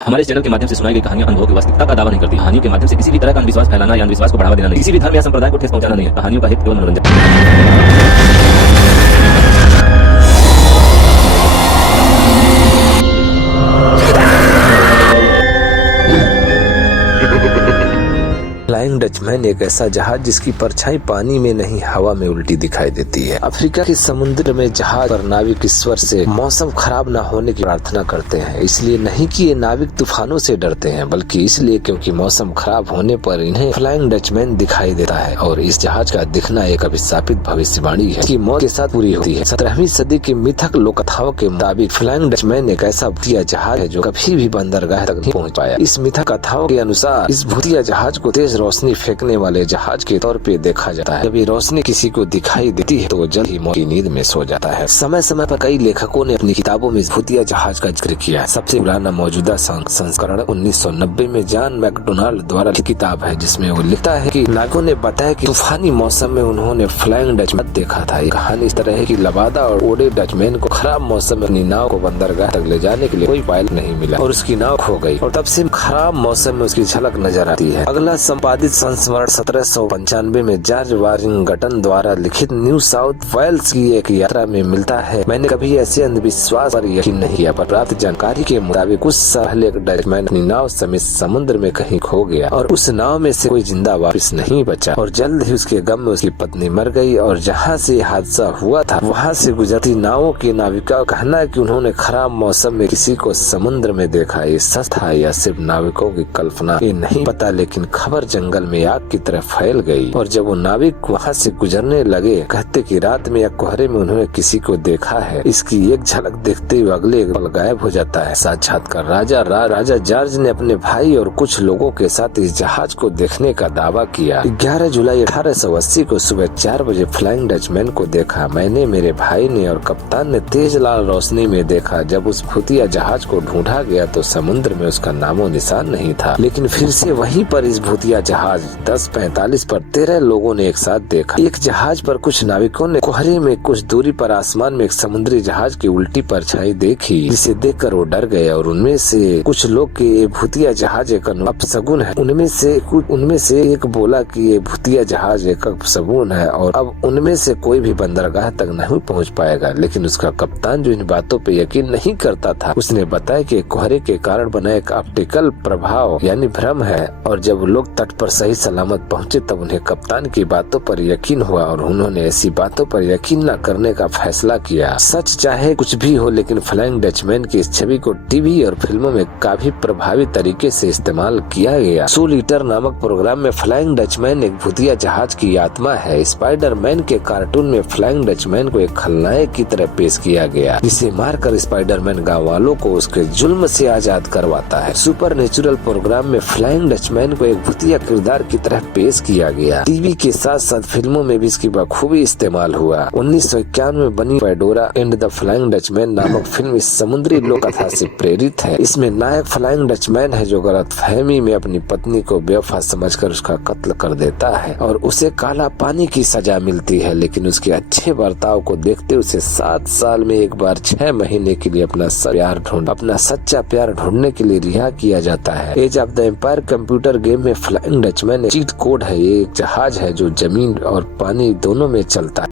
हमारे इस चैनल के माध्यम से सुनाई गई कहानियां अनुभव की वास्तविकता का दावा नहीं करती। कहानियों के माध्यम से किसी भी तरह का अंधविश्वास फैलाना या अंधविश्वास को बढ़ावा देना नहीं, किसी भी धर्म या संप्रदाय को ठेस पहुंचाना नहीं है। कहानियों का हित केवल मनोरंजन। फ्लाइंग डचमैन एक ऐसा जहाज जिसकी परछाई पानी में नहीं हवा में उल्टी दिखाई देती है। अफ्रीका के समुद्र में जहाज पर नाविक ईश्वर से मौसम खराब न होने की प्रार्थना करते हैं। इसलिए नहीं कि ये नाविक तूफानों से डरते हैं, बल्कि इसलिए क्योंकि मौसम खराब होने पर इन्हें फ्लाइंग डचमैन दिखाई देता है और इस जहाज का दिखना एक अभिशापित भविष्यवाणी है कि मौत के साथ पूरी होती है। 17वीं सदी की मिथक लोक कथाओं के मुताबिक फ्लाइंग डचमैन एक ऐसा भूतिया जहाज है जो कभी भी बंदरगाह तक नहीं पहुँच पाया। इस मिथक कथाओं के अनुसार इस भूतिया जहाज को तेज रोशनी फेंकने वाले जहाज के तौर पे देखा जाता है। जब ये रोशनी किसी को दिखाई देती है तो वो जल्द ही मौत की नींद में सो जाता है। समय समय पर कई लेखकों ने अपनी किताबों में इस भूतिया जहाज का जिक्र किया है। सबसे पुराना मौजूदा संस्करण 1990 में जॉन मैकडोनाल्ड द्वारा लिखित किताब है, जिसमें वो लिखता है कि नाविकों ने बताया कि तूफानी मौसम में उन्होंने फ्लाइंग डचमैन देखा था। ये कहानी इस तरह है कि लबादा और ओडे डचमैन को खराब मौसम में अपनी नाव को बंदरगाह तक ले जाने के लिए कोई पायलट नहीं मिला और उसकी नाव खो गई और तब से खराब मौसम में उसकी झलक नजर आती है। अगला संपादित संस्मरण 1795 में जॉर्ज वाशिंगटन द्वारा लिखित न्यू साउथ वेल्स की एक यात्रा में मिलता है। मैंने कभी ऐसे अंधविश्वास पर यकीन नहीं किया, पर प्राप्त जानकारी के मुताबिक कुछ साल पहले एक डचमैन अपनी नाव समेत समुद्र में कहीं खो गया और उस नाव में से कोई जिंदा वापस नहीं बचा और जल्द ही उसके गम में उसकी पत्नी मर गई। और जहाँ से हादसा हुआ था वहाँ से गुजरती नावों के नाविकों का कहना है कि उन्होंने खराब मौसम में किसी को समुद्र में देखा। ये सच था या सिर्फ नाविकों की कल्पना, ये नहीं पता, लेकिन खबर जंगल में आग की तरफ फैल गई और जब वो नाविक वहाँ से गुजरने लगे कहते कि रात में या कोहरे में उन्होंने किसी को देखा है। इसकी एक झलक देखते हुए अगले पल गायब हो जाता है। साक्षात्कार राजा जॉर्ज ने अपने भाई और कुछ लोगों के साथ इस जहाज को देखने का दावा किया। 11 जुलाई 1880 को सुबह 4 बजे फ्लाइंग डचमैन को देखा। मैंने, मेरे भाई ने और कप्तान ने तेज लाल रोशनी में देखा। जब उस भूतिया जहाज को ढूंढा गया तो समुद्र में उसका नामो निशान नहीं था, लेकिन फिर से वहीं पर इस भूतिया जहाज 10:45 पर 13 लोगों ने एक साथ देखा। एक जहाज पर कुछ नाविकों ने कोहरे में कुछ दूरी पर आसमान में एक समुद्री जहाज की उल्टी परछाई देखी, जिसे देखकर वो डर गए और उनमें से कुछ लोग के ये भूतिया जहाज एक अपशगुन है। उनमें से एक बोला कि ये भूतिया जहाज एक अपशगुन है और अब उनमें से कोई भी बंदरगाह तक नहीं पहुंच पाएगा। लेकिन उसका कप्तान जो इन बातों पे यकीन नहीं करता था, उसने बताया कि कोहरे के कारण बना एक ऑप्टिकल प्रभाव यानी भ्रम है और जब लोग तट पर सही सलामत पहुंचे तब उन्हें कप्तान की बातों पर यकीन हुआ और उन्होंने ऐसी बातों पर यकीन न करने का फैसला किया। सच चाहे कुछ भी हो, लेकिन फ्लाइंग डचमैन की इस छवि को टीवी और फिल्मों में काफी प्रभावी तरीके से इस्तेमाल किया गया। सोल ईटर नामक प्रोग्राम में फ्लाइंग डचमैन एक भूतिया जहाज की आत्मा है। स्पाइडरमैन के कार्टून में फ्लाइंग डचमैन को एक खलनायक की तरह पेश किया गया, जिसे मारकर स्पाइडरमैन गाँव वालों को उसके जुल्म से आजाद करवाता है। सुपर नेचुरल प्रोग्राम में फ्लाइंग डचमैन को एक भूतिया किरदार की तरह पेश किया गया। टीवी के साथ साथ फिल्मों में भी इसकी बखूबी इस्तेमाल हुआ। 1951 में बनी पैडोरा एंड द फ्लाइंग डचमैन नामक फिल्म इस समुद्री लोक कथा से प्रेरित है। इसमें नायक फ्लाइंग डचमैन है जो गलतफहमी में अपनी पत्नी को बेवफा समझकर उसका कत्ल कर देता है और उसे काला पानी की सजा मिलती है, लेकिन उसके अच्छे बर्ताव को देखते उसे 7 साल में एक बार 6 महीने के लिए अपना सच्चा प्यार ढूंढने के लिए रिहा किया जाता है। Age of the Empire computer game में फ्लाइंग डचमैन चीट कोड है। ये एक जहाज है जो जमीन और पानी दोनों में चलता है।